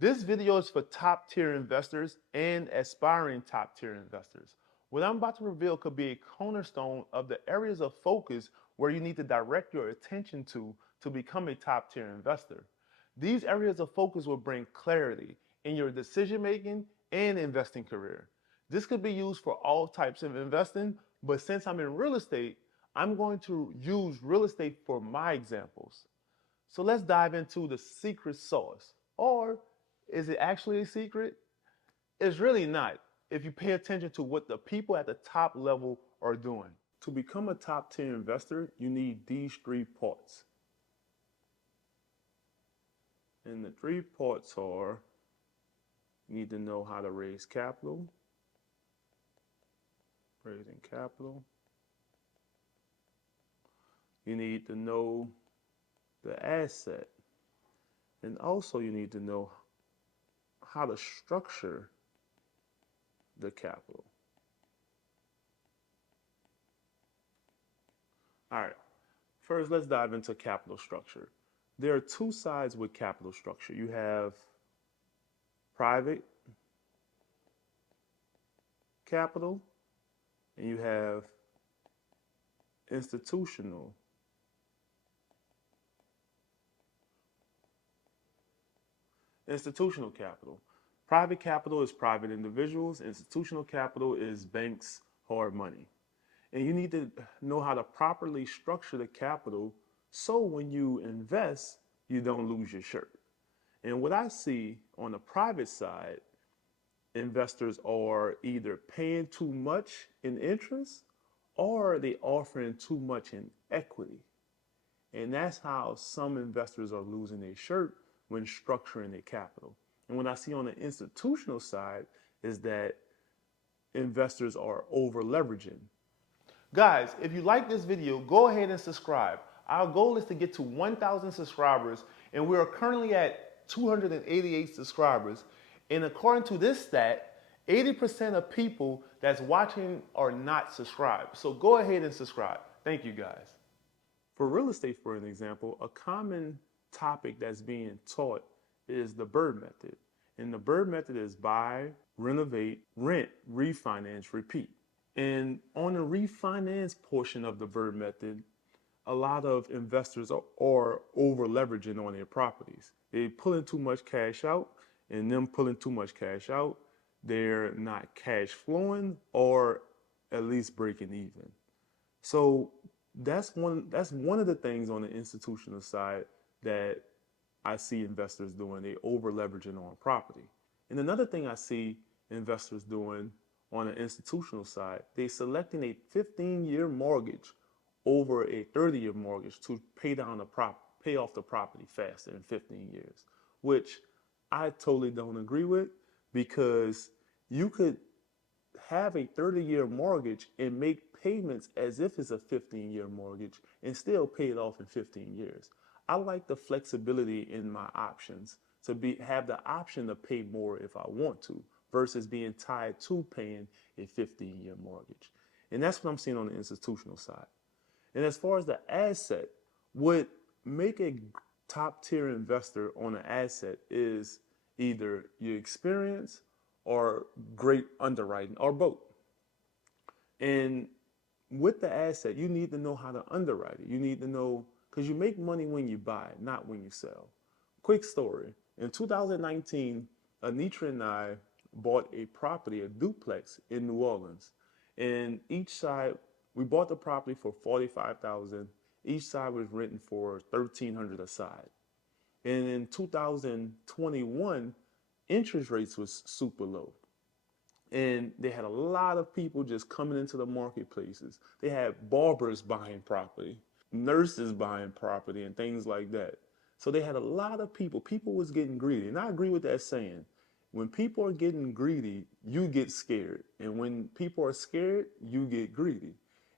This video is for top tier investors and aspiring top tier investors. What I'm about to reveal could be a cornerstone of the areas of focus where you need to direct your attention to become a top tier investor. These areas of focus will bring clarity in your decision making and investing career. This could be used for all types of investing, but since I'm in real estate, I'm going to use real estate for my examples. So let's dive into the secret sauce. Or is it actually a secret? It's really not if you pay attention to what the people at the top level are doing. To become a top 10 investor, you need these 3 parts. And the 3 parts are, you need to know how to raise capital, raising capital. You need to know the asset. And also you need to know how to structure the capital. All right, first let's dive into capital structure. There are 2 sides with capital structure. You have private capital and you have institutional capital. Private capital is private individuals. Institutional capital is banks' hard money. And you need to know how to properly structure the capital so when you invest, you don't lose your shirt. And what I see on the private side, investors are either paying too much in interest or they offering too much in equity. And that's how some investors are losing their shirt when structuring their capital. And what I see on the institutional side is that investors are over leveraging. Guys, if you like this video, go ahead and subscribe. Our goal is to get to 1,000 subscribers, and we are currently at 288 subscribers. And according to this stat, 80% of people that's watching are not subscribed. So go ahead and subscribe. Thank you, guys. For real estate, for an example, a common topic that's being taught is the BIRD method. And the BIRD method is buy, renovate, rent, refinance, repeat. And on the refinance portion of the BIRD method, a lot of investors are over leveraging on their properties. They pulling too much cash out, and them pulling too much cash out, they're not cash flowing or at least breaking even. So that's one of the things on the institutional side that I see investors doing. They over leveraging on property. And another thing I see investors doing on the institutional side, they selecting a 15-year mortgage over a 30-year mortgage to pay off the property faster in 15 years, which I totally don't agree with, because you could have a 30-year mortgage and make payments as if it's a 15-year mortgage and still pay it off in 15 years. I like the flexibility in my options to have the option to pay more if I want to, versus being tied to paying a 15-year mortgage. And that's what I'm seeing on the institutional side. And as far as the asset, what make a top tier investor on an asset is either your experience or great underwriting, or both. And with the asset, you need to know how to underwrite it. You need to know, because you make money when you buy, not when you sell. Quick story. In 2019, Anitra and I bought a property, a duplex in New Orleans. And each side, we bought the property for $45,000. Each side was renting for $1,300 a side. And in 2021, interest rates was super low. And they had a lot of people just coming into the marketplaces. They had barbers buying property, nurses buying property, and things like that. So they had a lot of people. People was getting greedy. And I agree with that saying. When people are getting greedy, you get scared. And when people are scared, you get greedy.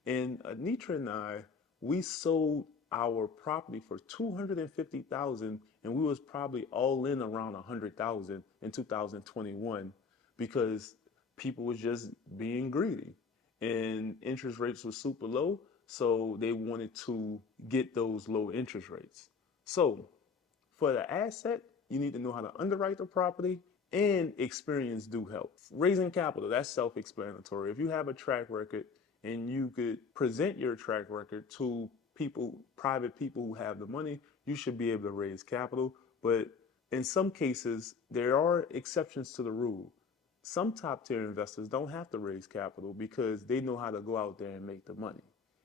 And Anitra and I, we sold our property for $250,000, and we was probably all in around $100,000 in 2021, because people was just being greedy and interest rates were super low. So they wanted to get those low interest rates. So for the asset, you need to know how to underwrite the property, and experience do help. Raising capital, that's self-explanatory. If you have a track record and you could present your track record to people, private people who have the money, you should be able to raise capital. But in some cases, there are exceptions to the rule. Some top tier investors don't have to raise capital because they know how to go out there and make the money.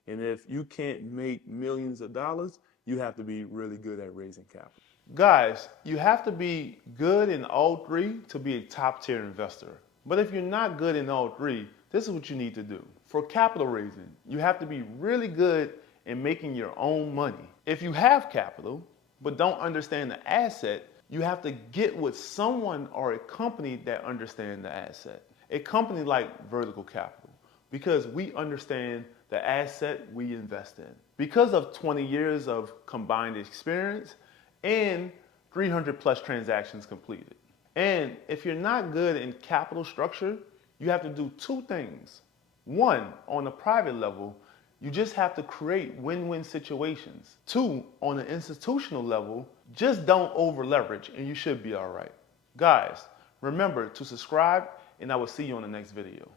And if you can't make millions of dollars, you have to be really good at raising capital. Guys, you have to be good in all three to be a top tier investor. But if you're not good in all three, this is what you need to do. For capital raising, you have to be really good in making your own money. If you have capital, but don't understand the asset, you have to get with someone or a company that understands the asset. A company like Vertical Capital, because we understand the asset we invest in. Because of 20 years of combined experience and 300 plus transactions completed. And if you're not good in capital structure, you have to do two things. One, on a private level, you just have to create win-win situations. Two, on an institutional level, just don't over leverage and you should be all right. Guys, remember to subscribe and I will see you on the next video.